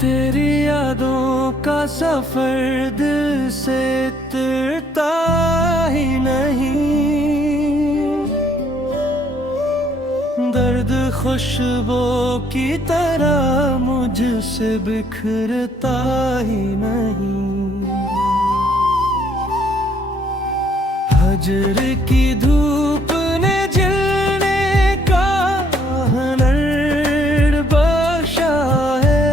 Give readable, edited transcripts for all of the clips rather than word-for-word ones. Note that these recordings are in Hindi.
तेरी यादों का सफर दिल से उतरता ही नहीं। दर्द खुशबू की तरह मुझसे बिखरता ही नहीं। हजर की धूप ने जलने का हुनर बख्शा है।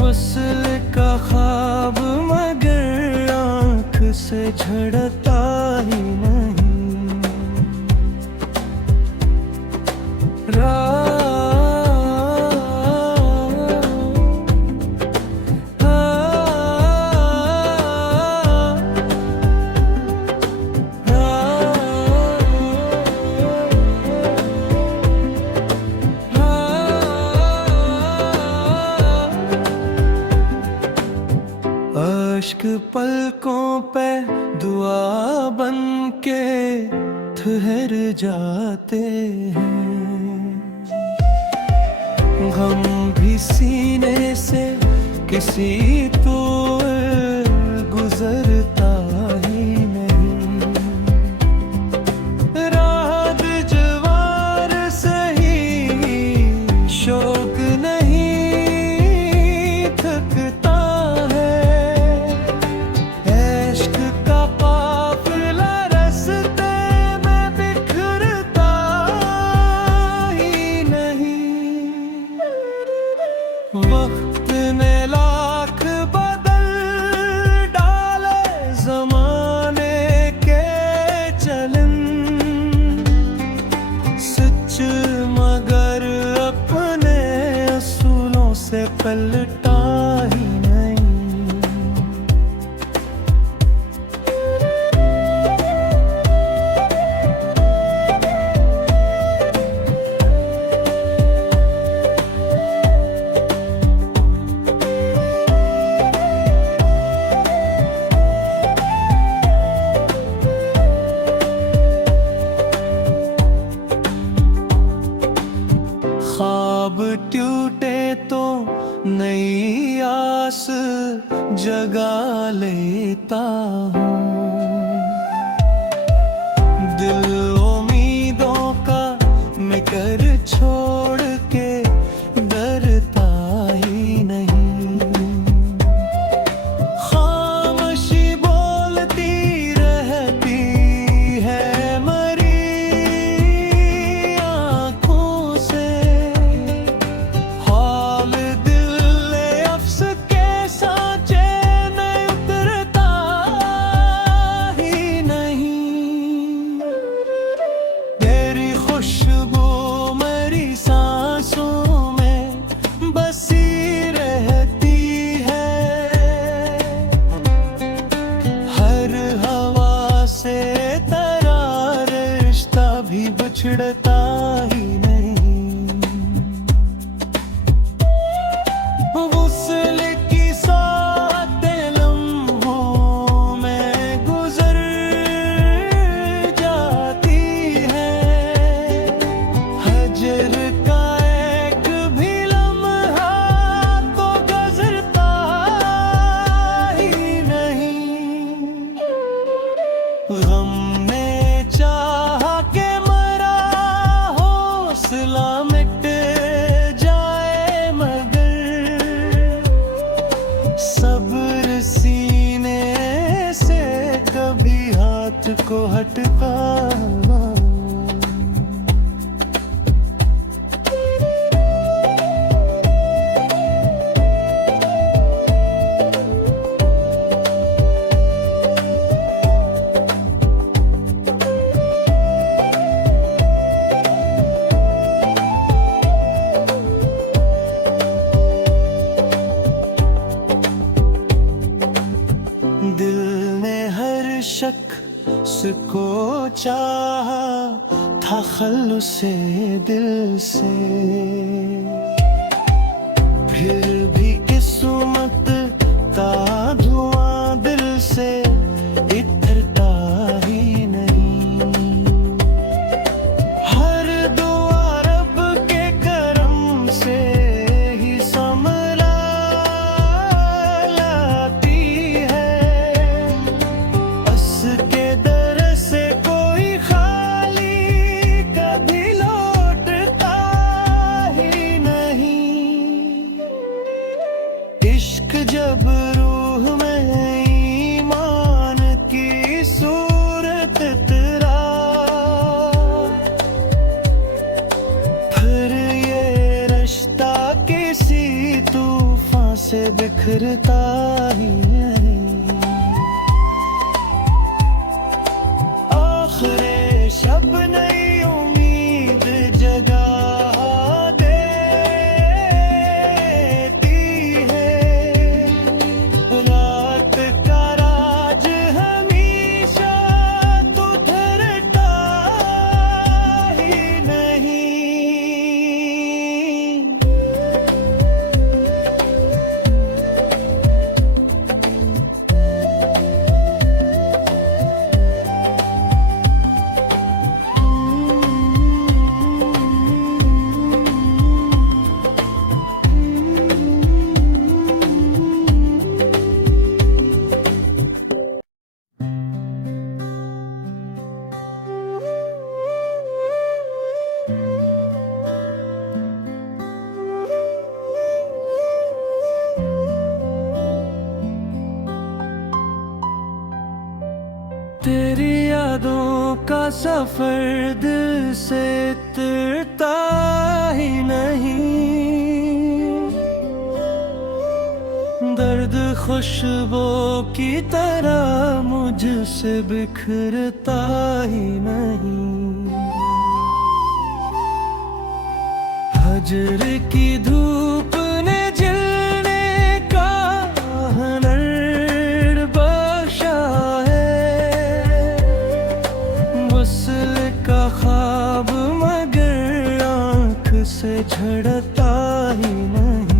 वस्ल का ख्वाब मगर आँख से झड़ता ही नहीं। अश्क पलकों पे दुआ बन के ठहर जाते हैं। गम भी सीने से किसी तो गुजरता ही नहीं। रात जवार सही शौक नहीं थकता। वक्त ने लाख बदल डाले ज़माने के चलन। सच मगर अपने असूलों से पलटा ही नहीं। ख्वाब टूटे तो नई आस जगा लेता हूँ। दिल उम्मीदों का मैं कर छोड़ के डरता ही नहीं। खामोशी बोलती रहती है मरी आँखों से। हाल दिल अफ्स के सांचे में उतरता ही नहीं। तेरी खुशबू मेरी सांसों में बसी रहती है। हर हवा से तेरा रिश्ता भी बिछड़ता ही नहीं। वुस्ल की सातें लम्हों में गुजर जाती है। हजर का एक भी लम्हा तो गुजरता ही नहीं। गम ने चाहा के मरा हौसला मिट जाए मगर सब्र सीने से कभी हाथ को हटता। दिल ने हर शख्स को चाहा था खल्लुसे दिल से। फिर भी किस्मत का धुआं दिल से इतरता ही नहीं। हर दुआ रब के करम से ही से बिखरता ही नहीं। आखिर शब नई उम्मीद जगा देती है, रात का राज हमेशा तो धरता ही नहीं। तेरी यादों का सफर दिल से उतरता ही नहीं। दर्द खुशबू की तरह मुझसे बिखरता ही नहीं। हजर की धूप ने जलने का हुनर बख्शा है। वस्ल का ख्वाब मगर आँख से झड़ता ही नहीं।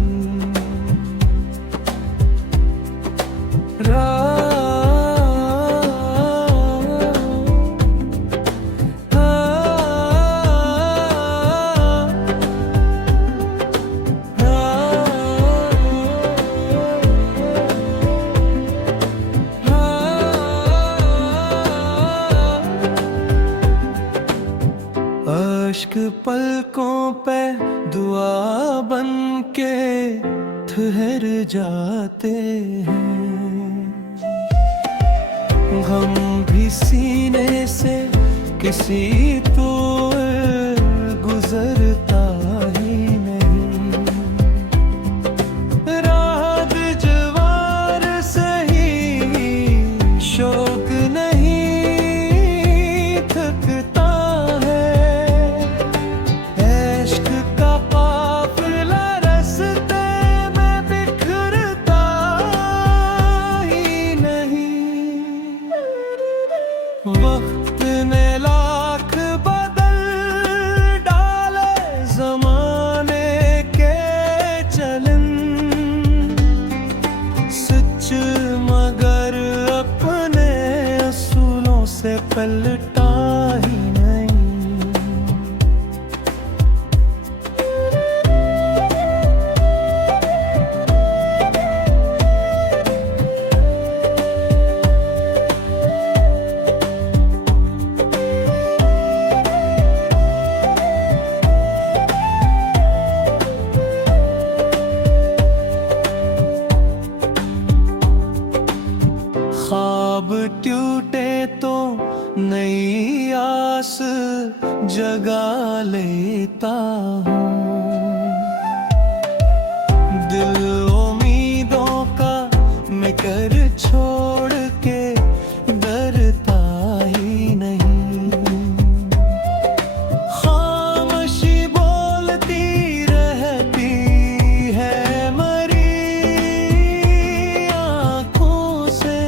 अश्क पलकों पे दुआ बन के ठहर जाते हैं। गम भी सीने से किसी तो गुजरता ही नहीं। रात जवार सही शौक नहीं थकता है। इश्क का काफिला रास्ते में बिखरता ही नहीं। वक्त ने लाख बदल डाले जमाने के चलन। सच मगर अपने असूलों से पलटा ही नहीं। ख्वाब टूटे तो नई आस जगा लेता हूँ। दिल उम्मीदों का मैं कर छोड़ के डरता ही नहीं। खामोशी बोलती रहती है मरी आँखों से।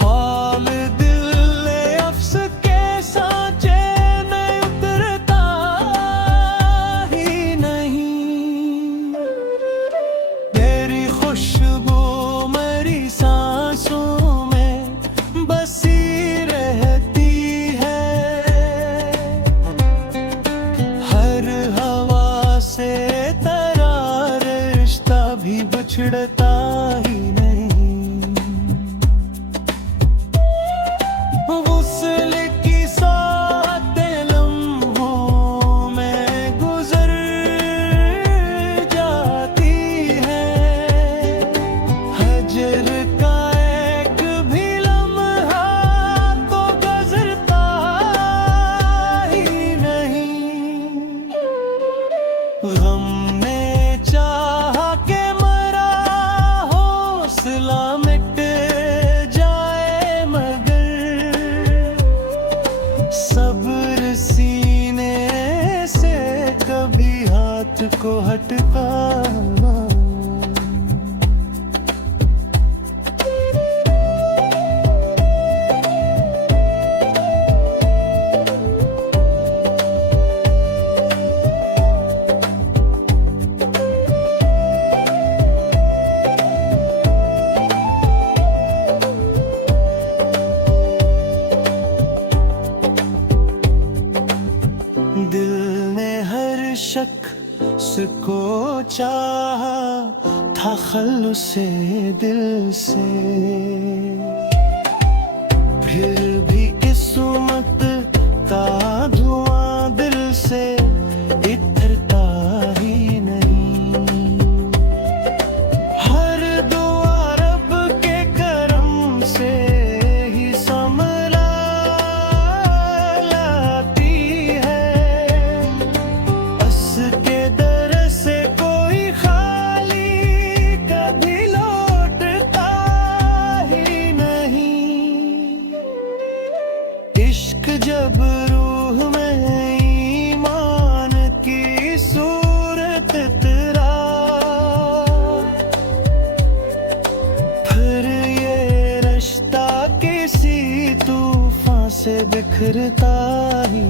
हाल दिल अफ्स के सांचे में उतरता ही नहीं। तेरी खुशबू मेरी सांसों में बसी रहती है। हर हवा से तेरा रिश्ता भी बिछड़ता ही नहीं। वुसल की सातें लम्हों में गुजर जाती है। हजर का एक भी लम्हा तो गुजरता ही नहीं। गम ने चाहा के तुझको हटता दिल ने हर शख्स को चाहा था खल्लुसे दिल से, फिर भी किस्मत का धुआं दिल से इतरता ही नहीं। हर दुआ रब के करम से ही संभला लाती है, अस के दर से कोई खाली कभी लौटता ही नहीं। इश्क जब रूह में ईमान की सूरत तेरा, फिर ये रिश्ता किसी तूफान से बिखरता ही